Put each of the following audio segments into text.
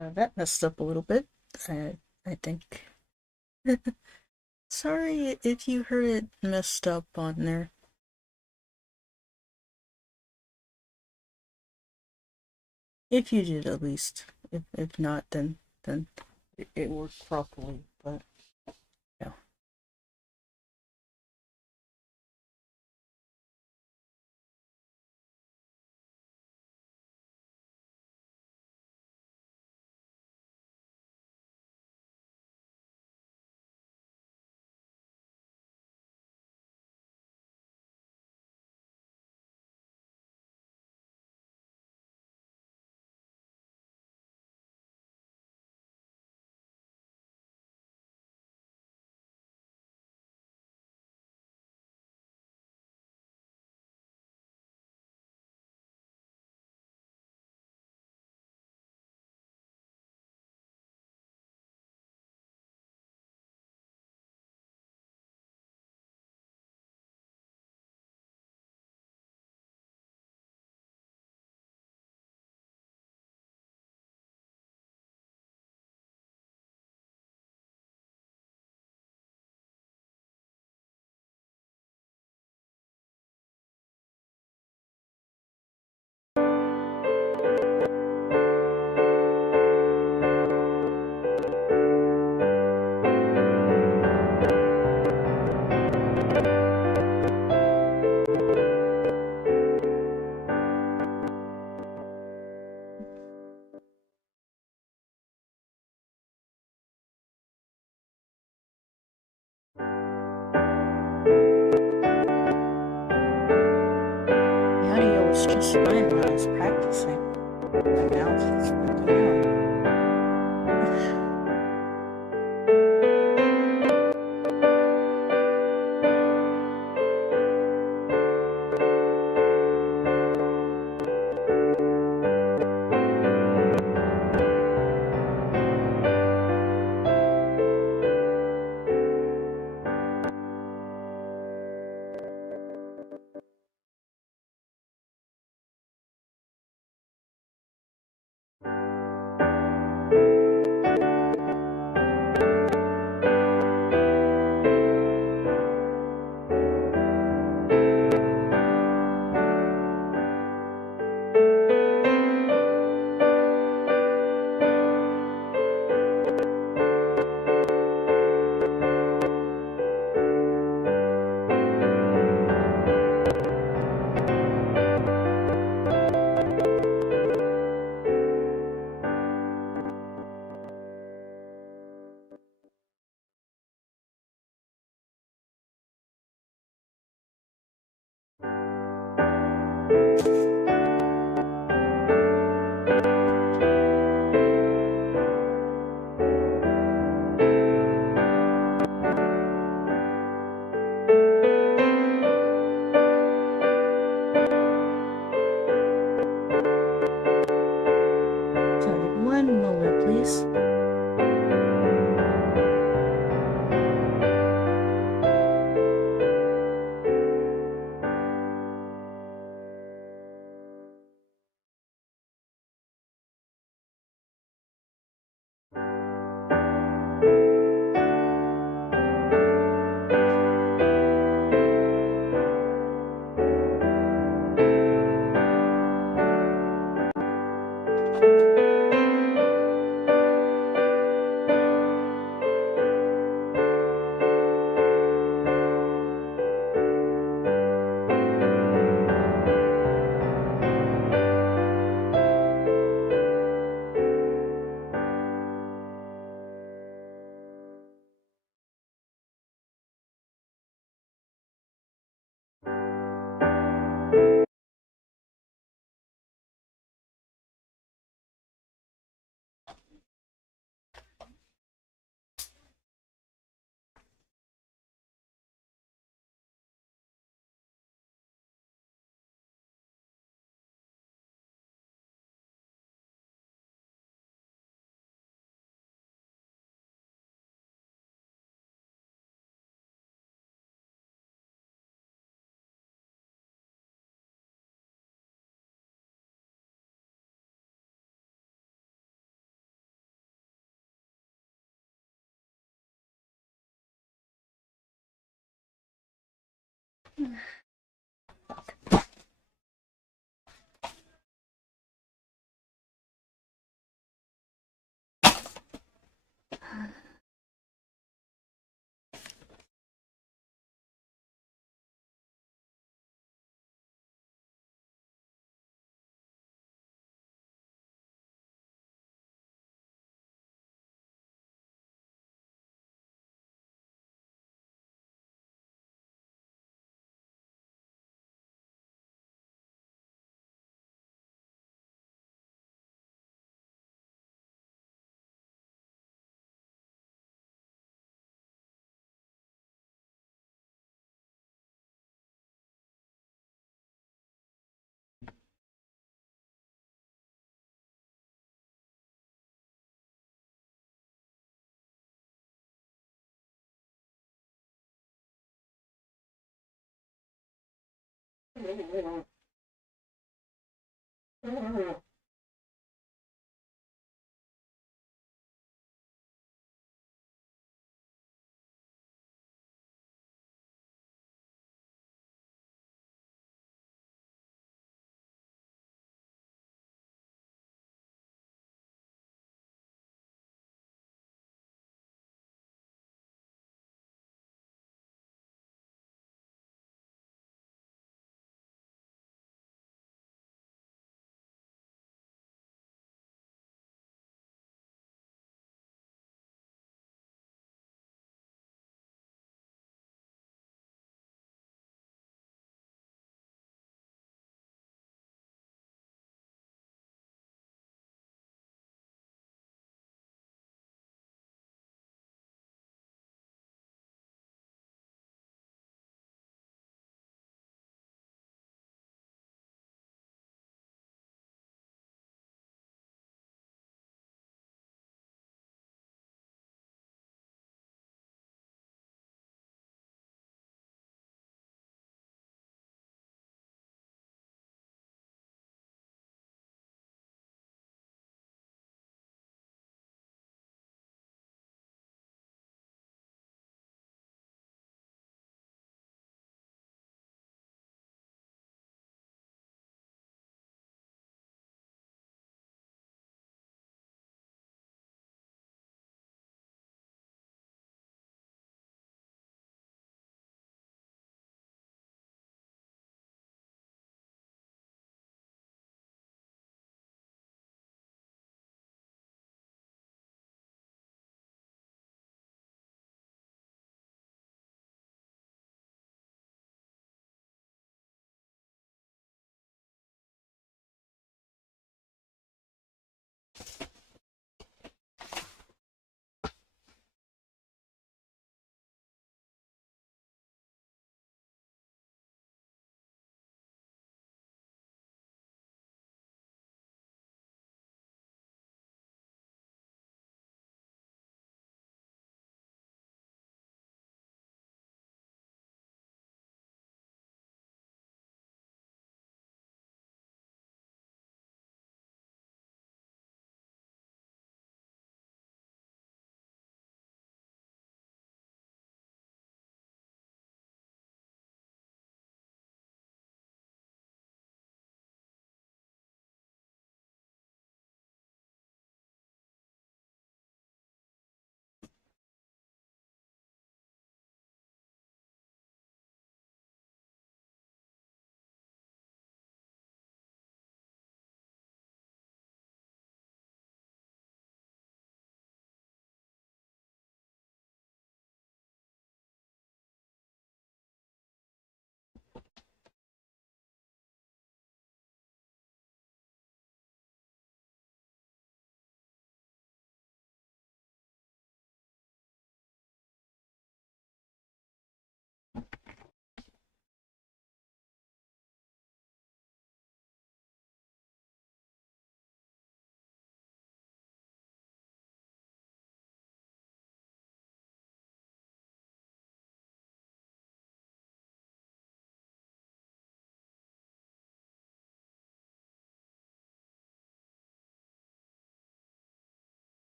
That messed up a little bit. I think. Sorry if you heard it messed up on there. If you did, at least. If not, then it worked properly. But yeah. The audio was just fine when I was practicing. But now it's just freaking out. Sorry, one moment, please.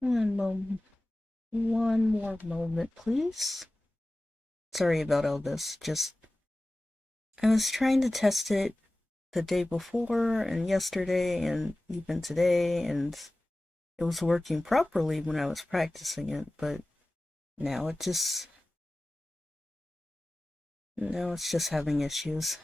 One moment. One more moment, please. Sorry about all this. Just, I was trying to test it the day before and yesterday and even today, and it was working properly when I was practicing it, but now now it's just having issues.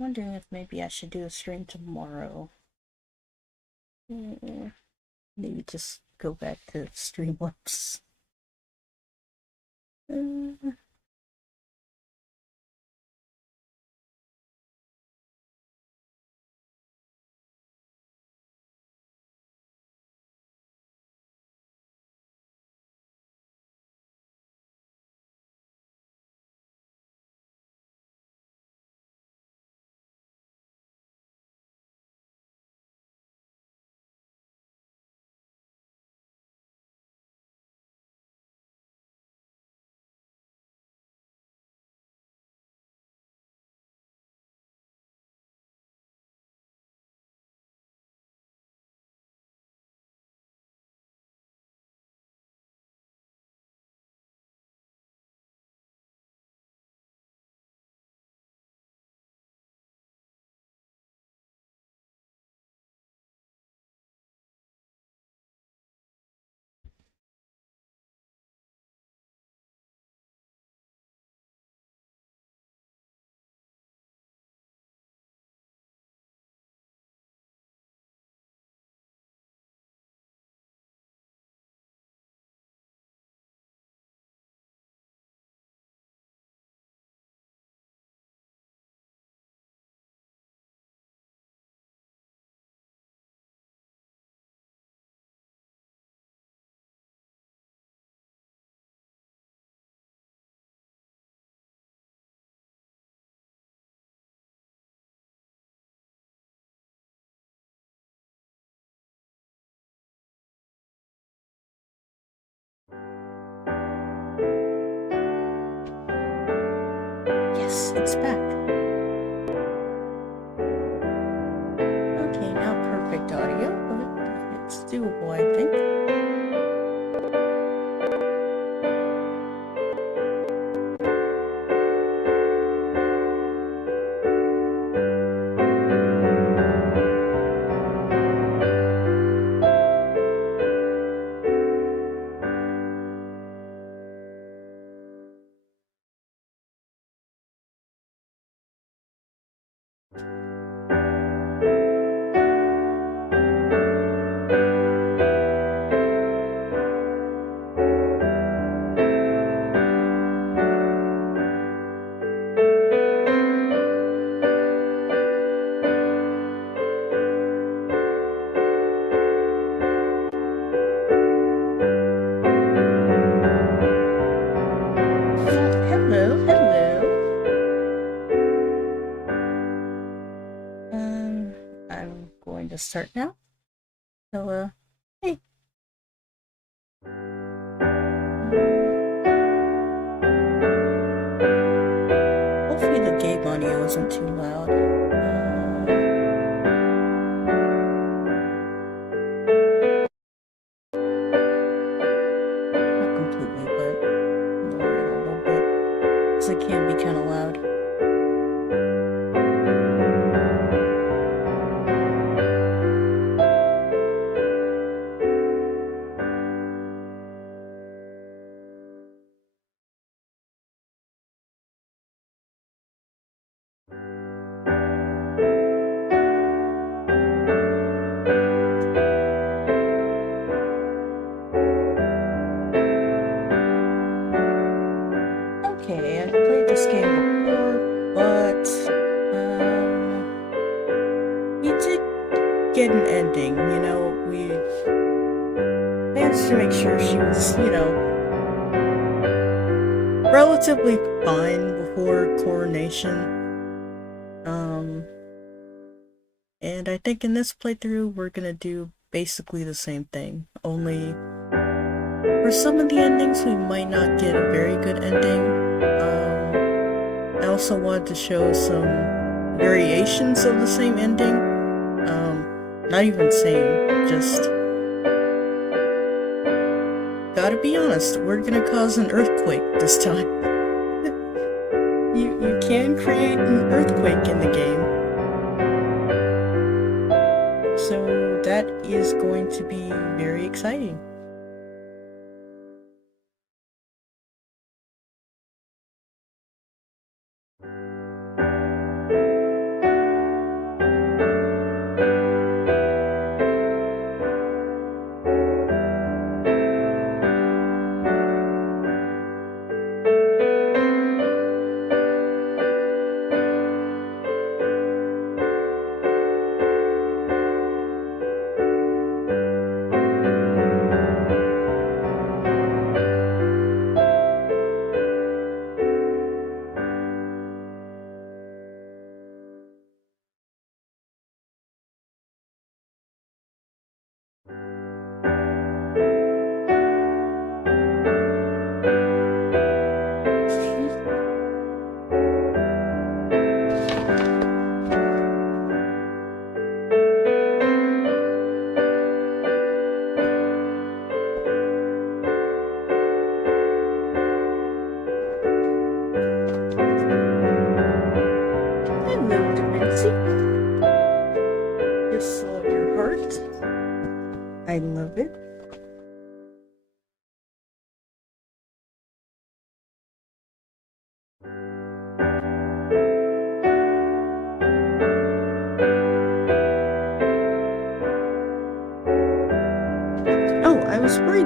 Wondering if maybe I should do a stream tomorrow. Maybe just go back to Streamlabs. Yes, it's back. Okay, now perfect audio, but it's doable, I think. I'm going to start now. So, hey. Hopefully the game audio isn't too loud. Not completely, but lower it a little bit, because it can be kind of loud. Okay, I've played this game before, but we did get an ending, you know, we managed to make sure she was, you know, relatively fine before coronation. And I think in this playthrough we're gonna do basically the same thing, only for some of the endings we might not get a very good ending. I also wanted to show some variations of the same ending. Not even same, just... Gotta be honest, we're gonna cause an earthquake this time. You can create an earthquake in the game. So that is going to be very exciting.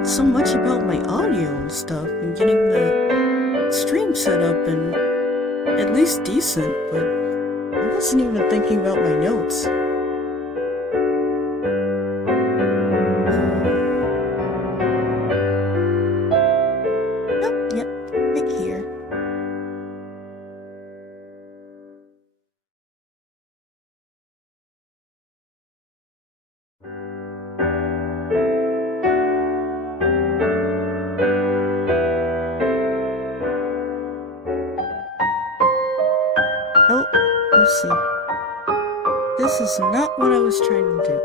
so much about my audio and stuff and getting the stream set up and at least decent, but I wasn't even thinking about my notes. Yep, right here. Oh, let's see. This is not what I was trying to do.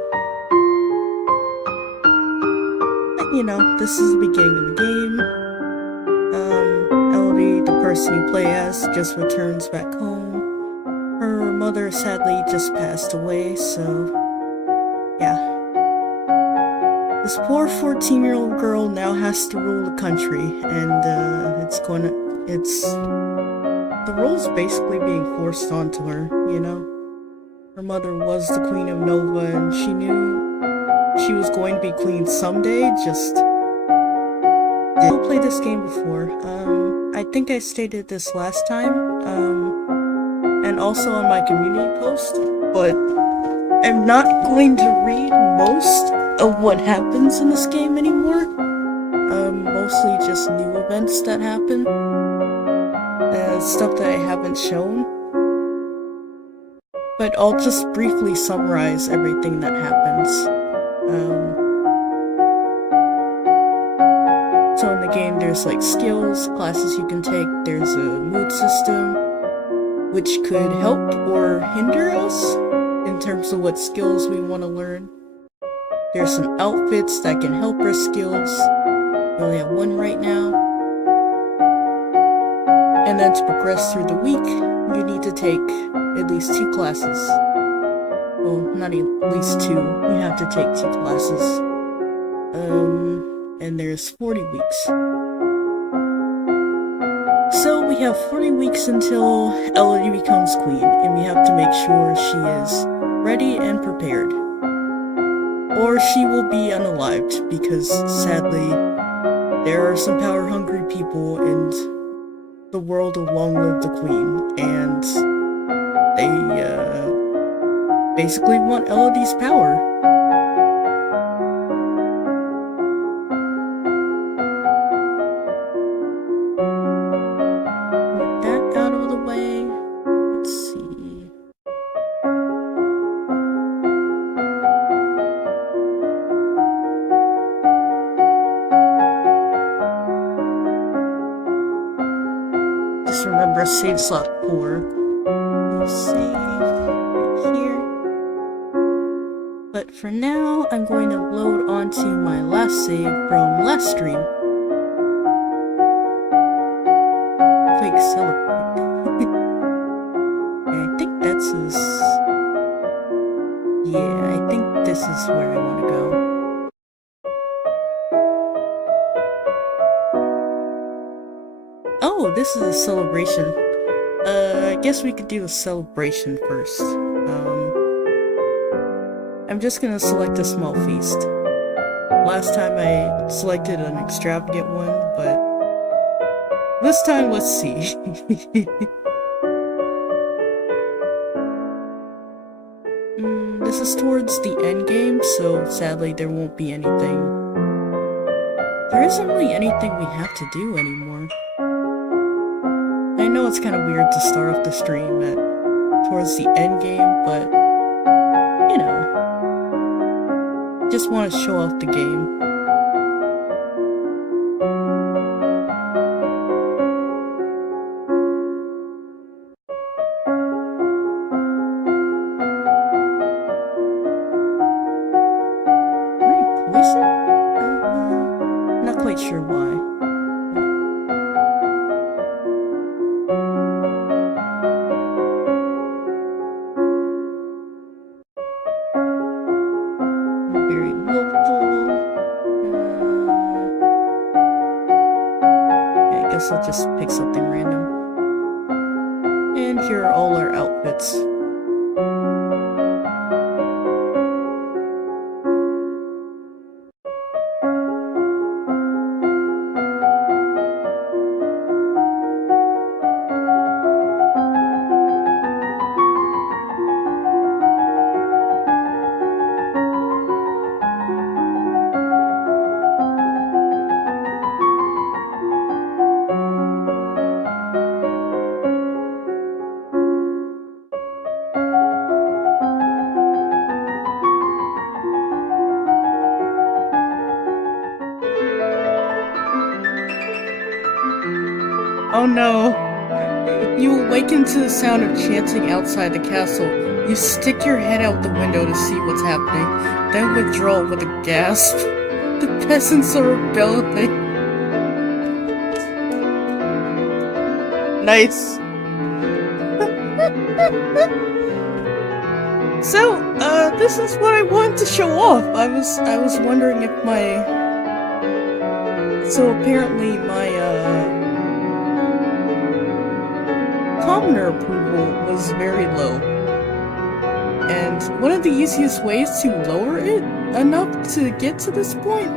But you know, this is the beginning of the game. Elodie, the person you play as, just returns back home. Her mother sadly just passed away, so yeah. This poor 14-year-old girl now has to rule the country, and the role's basically being forced onto her, you know? Her mother was the Queen of Nova, and she knew she was going to be queen someday, just didn't play this game before. I think I stated this last time, and also on my community post, but I'm not going to read most of what happens in this game anymore. Mostly just new events that happen. Stuff that I haven't shown. But I'll just briefly summarize everything that happens. So in the game there's like skills, classes you can take, there's a mood system, which could help or hinder us in terms of what skills we want to learn. There's some outfits that can help our skills. We only have one right now. And then to progress through the week, you need to take at least 2 classes. Well, not at least 2. You have to take 2 classes. And there's 40 weeks. So we have 40 weeks until Elodie becomes queen, and we have to make sure she is ready and prepared. Or she will be unalived, because sadly, there are some power-hungry people and the world will long live the queen, and they, basically want Elodie's power. With that out of the way, let's see. Just remember, save slot 4. Save right here. But for now, I'm going to load onto my last save from last stream. Quick celebrate. I think that's his. Yeah, I think this is where I want to go. Oh, this is a celebration. I guess we could do a celebration first. I'm just gonna select a small feast. Last time I selected an extravagant one, but this time let's see. This is towards the end game, so sadly there won't be anything. There isn't really anything we have to do anymore. I know it's kind of weird to start off the stream towards the end game, but you know, just want to show off the game. Am I poisoned? Not quite sure why. Very willful. I guess I'll just pick something random. And here are all our outfits. awaken to the sound of chanting outside the castle. You stick your head out the window to see what's happening, then withdraw with a gasp. The peasants are rebelling. Nice. So, this is what I wanted to show off. I was wondering if my... So apparently my, commoner approval was very low. And one of the easiest ways to lower it enough to get to this point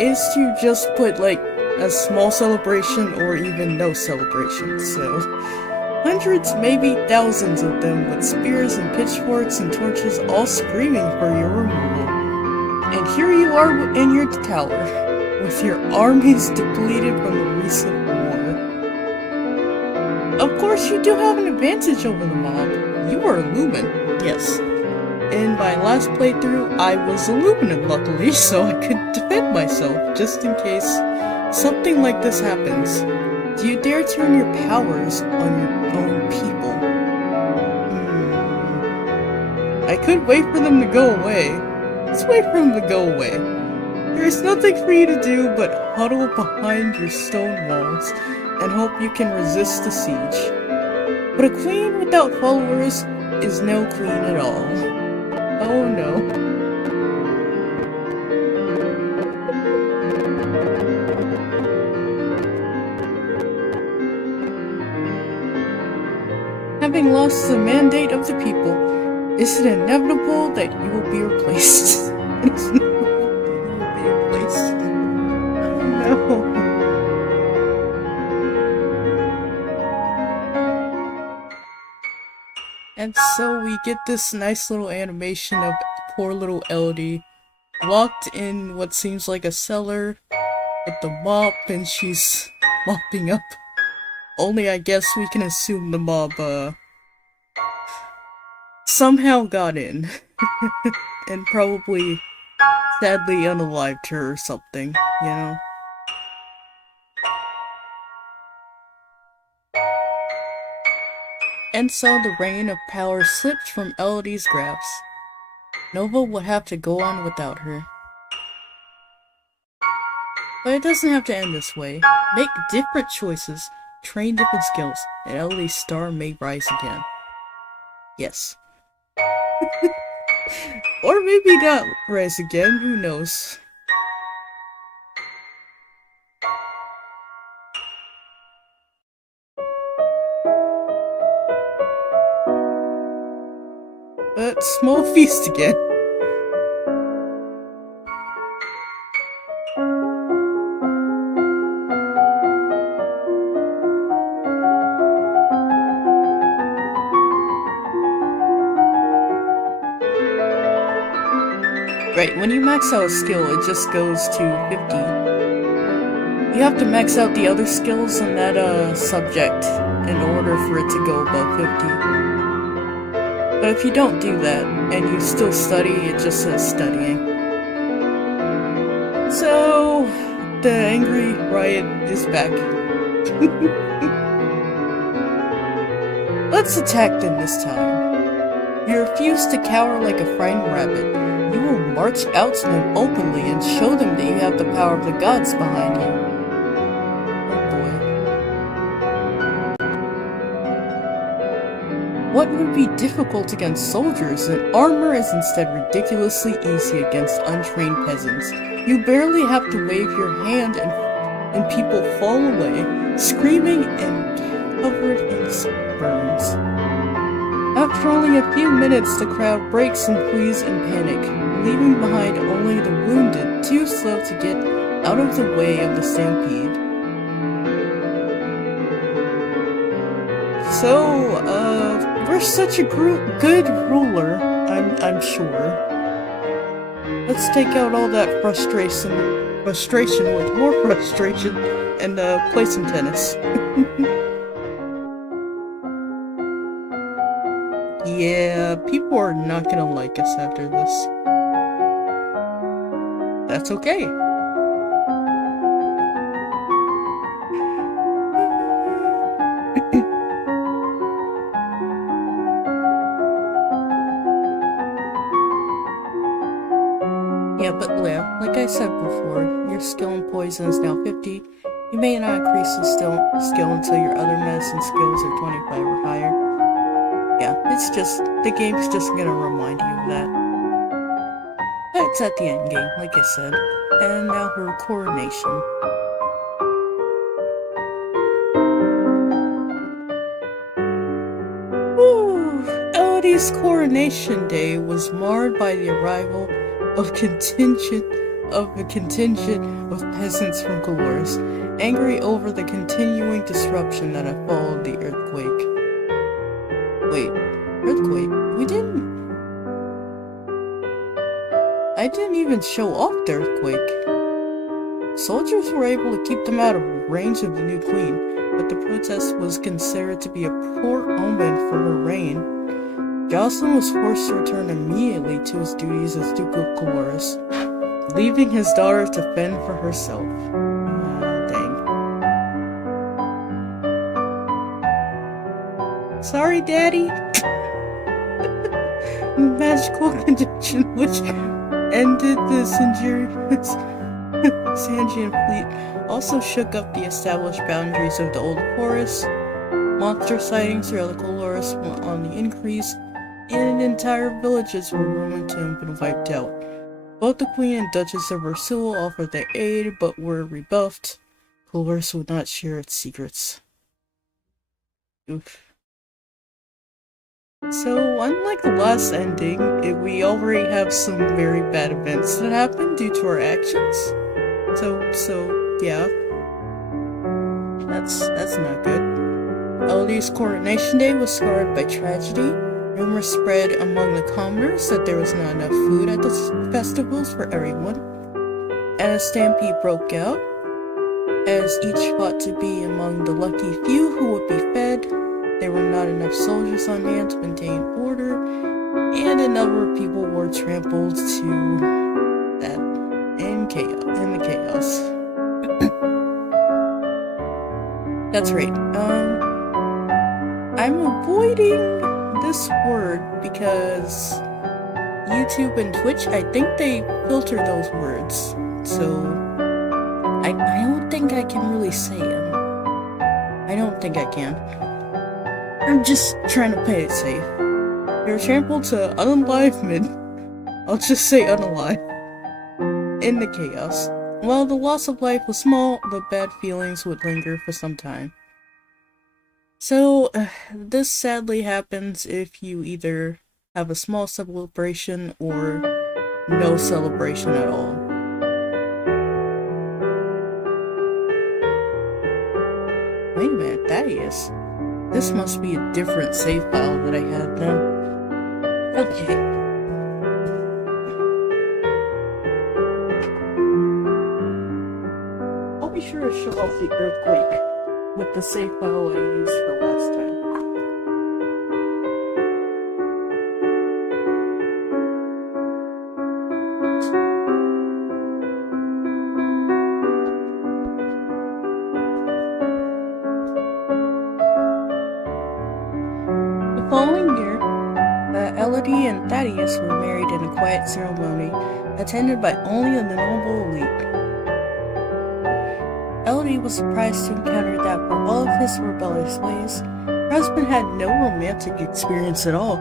is to just put, like, a small celebration or even no celebration, so... Hundreds, maybe thousands of them with spears and pitchforks and torches all screaming for your removal. And here you are in your tower, with your armies depleted from the recent war. Of course, you do have an advantage over the mob. You are Lumen, yes. In my last playthrough, I was Illuminate luckily, so I could defend myself, just in case something like this happens. Do you dare turn your powers on your own people? I could wait for them to go away. Let's wait for them to go away. There's nothing for you to do but huddle behind your stone walls and hope you can resist the siege. But a queen without followers is no queen at all. Oh no. Having lost the mandate of the people, is it inevitable that you will be replaced? It's inevitable that you will be replaced. Oh no. And so we get this nice little animation of poor little Elodie locked in what seems like a cellar with the mop, and she's mopping up. Only I guess we can assume the mob, somehow got in. And probably, sadly unalived her or something, you know? And so the reign of power slipped from Elodie's grasp. Nova would have to go on without her. But it doesn't have to end this way. Make different choices, train different skills, and Elodie's star may rise again. Yes. Or maybe not rise again, who knows. But small feast again. Right, when you max out a skill, it just goes to 50. You have to max out the other skills in that, subject in order for it to go above 50. But if you don't do that, and you still study, it just says studying. So, the angry riot is back. Let's attack them this time. You refuse to cower like a frightened rabbit. You will march out to them openly and show them that you have the power of the gods behind you. Oh boy. What would be difficult against soldiers, and armor is instead ridiculously easy against untrained peasants. You barely have to wave your hand and people fall away, screaming and covered in burns. After only a few minutes, the crowd breaks and flees in panic, leaving behind only the wounded, too slow to get out of the way of the stampede. So, we're such a good ruler, I'm sure. Let's take out all that frustration with more frustration and, play some tennis. Yeah, people are not gonna like us after this. That's okay. but yeah, like I said before, your skill in poison is now 50. You may not increase the skill until your other medicine skills are 25 or higher. Yeah, it's just, the game's just gonna remind you of that. But it's at the end game, like I said. And now her coronation. Woo! Elodie's coronation day was marred by the arrival of a contingent of peasants from Colores, angry over the continuing disruption that had followed the earthquake. Wait, earthquake? I didn't even show off the earthquake. Soldiers were able to keep them out of range of the new queen, but the protest was considered to be a poor omen for her reign. Jocelyn was forced to return immediately to his duties as Duke of Colores, leaving his daughter to fend for herself. Dang. Sorry, Daddy. Magical conjunction which ended the Sanjian fleet also shook up the established boundaries of the old forest. Monster sightings throughout the Colores went on the increase, and entire villages were rumored to have been wiped out. Both the Queen and Duchess of Ursul offered their aid, but were rebuffed. Colores would not share its secrets. Oof. So, unlike the last ending, we already have some very bad events that happened due to our actions. So yeah. That's not good. Elodie's coronation day was scarred by tragedy. Rumors spread among the commoners that there was not enough food at the festivals for everyone, and a stampede broke out, as each fought to be among the lucky few who would be fed. There were not enough soldiers on hand to maintain order, and a number of people were trampled to death in the chaos. That's right. I'm avoiding this word because YouTube and Twitch, I think they filter those words, so I don't think I can really say them. I don't think I can. I'm just trying to play it safe. You're trampled to unalive I'll just say unalive, in the chaos. While the loss of life was small, the bad feelings would linger for some time. So, this sadly happens if you either have a small celebration or no celebration at all. Wait a minute, Thaddeus. This must be a different save file that I had then. Okay. I'll be sure to show off the earthquake with the save file I used for last time. The following year, Elodie and Thaddeus were married in a quiet ceremony, attended by only the noble elite. Elodie was surprised to encounter that for all of his rebellious ways, her husband had no romantic experience at all.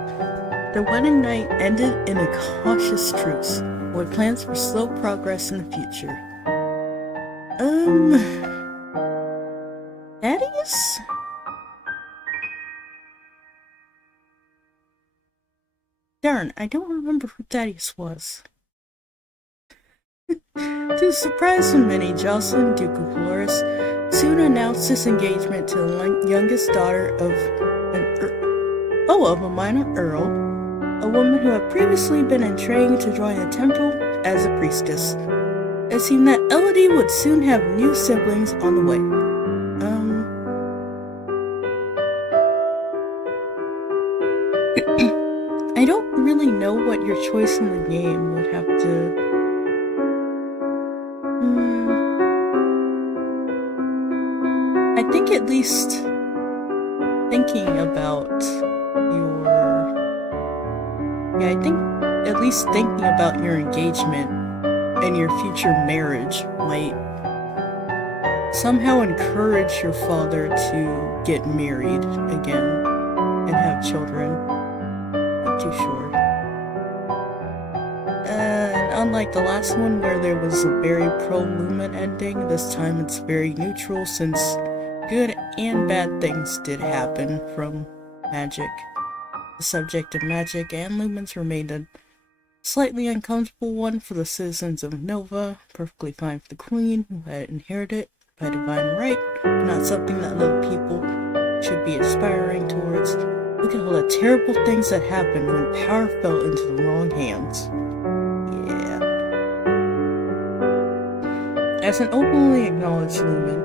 Their wedding night ended in a cautious truce, with plans for slow progress in the future. Thaddeus? Darn, I don't remember who Thaddeus was. To the surprise of many, Jocelyn, Duke of Colores, soon announced his engagement to the youngest daughter of a minor earl, a woman who had previously been in training to join the temple as a priestess. It seemed that Elodie would soon have new siblings on the way. I don't really know what your choice in the game would have to... I think at least thinking about your engagement and your future marriage might somehow encourage your father to get married again and have children. Not too sure. And unlike the last one where there was a very pro-Lumen ending, this time it's very neutral since good and bad things did happen from magic. The subject of magic and lumens remained a slightly uncomfortable one for the citizens of Nova, perfectly fine for the queen who had inherited it by divine right, but not something that other people should be aspiring towards. Look at all the terrible things that happened when power fell into the wrong hands. Yeah. As an openly acknowledged lumen,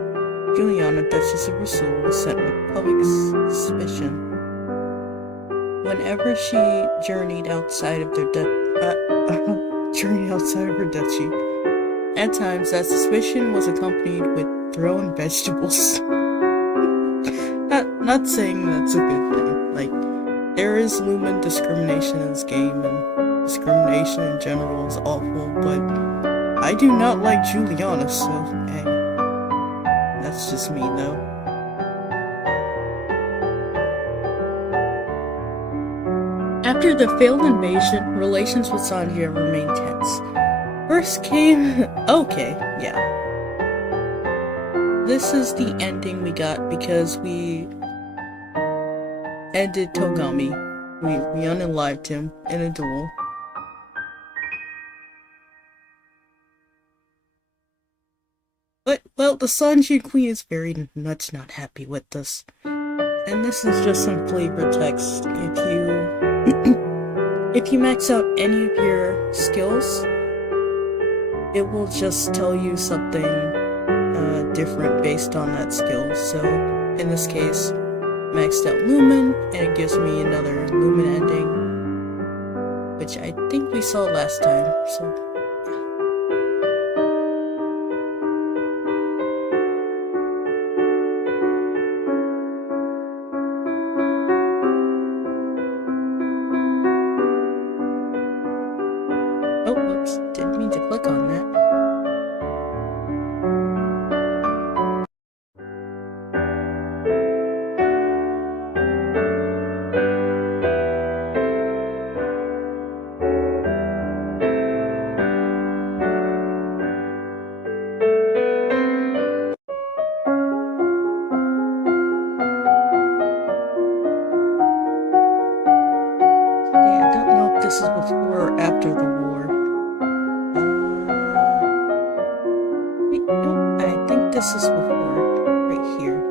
Juliana, Duchess of Rasul, was sent with public suspicion. Whenever she journeyed outside of her duchy, at times that suspicion was accompanied with thrown vegetables. Not saying that's a good thing. Like, there is lumen discrimination in this game, and discrimination in general is awful, but I do not like Juliana, so hey, that's just me though. After the failed invasion, relations with Sanjia remained tense. First came... okay, yeah. This is the ending we got because we ended Togami. We unalived him in a duel. But, well, the Sanjia Queen is very much not happy with us. And this is just some flavor text. If you max out any of your skills, it will just tell you something different based on that skill. So in this case, maxed out Lumen, and it gives me another Lumen ending, which I think we saw last time. So oh, whoops, didn't mean to click on that. Yeah, I don't know if this is before or after the war. Wait, no, I think this is before, right here.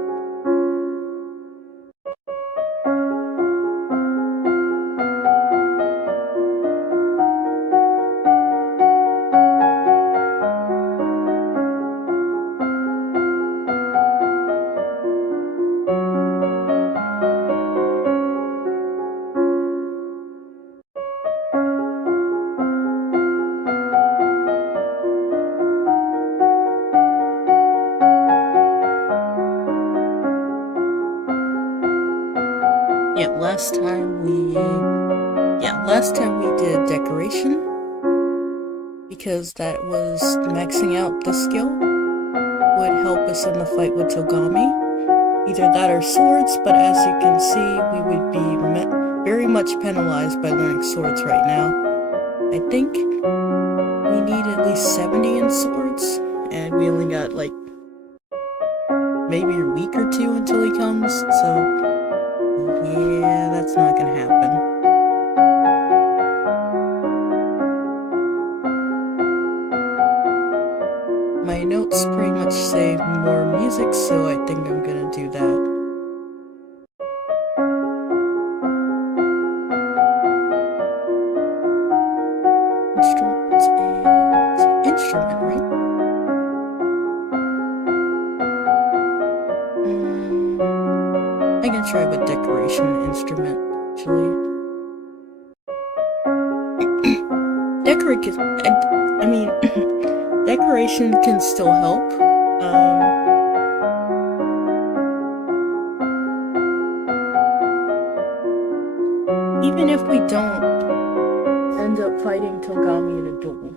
Last time we did decoration, because that was maxing out the skill, would help us in the fight with Togami. Either that or swords, but as you can see, we would be very much penalized by learning swords right now. I think we need at least 70 in swords, and we only got like maybe a week or two until he comes, so yeah, that's not gonna happen. My notes pretty much say more music, so I think I'm gonna do that. Instrument, right? I'm gonna try with decoration instrument, actually. Decoration can still help. Even if we don't end up fighting Togami in a duel.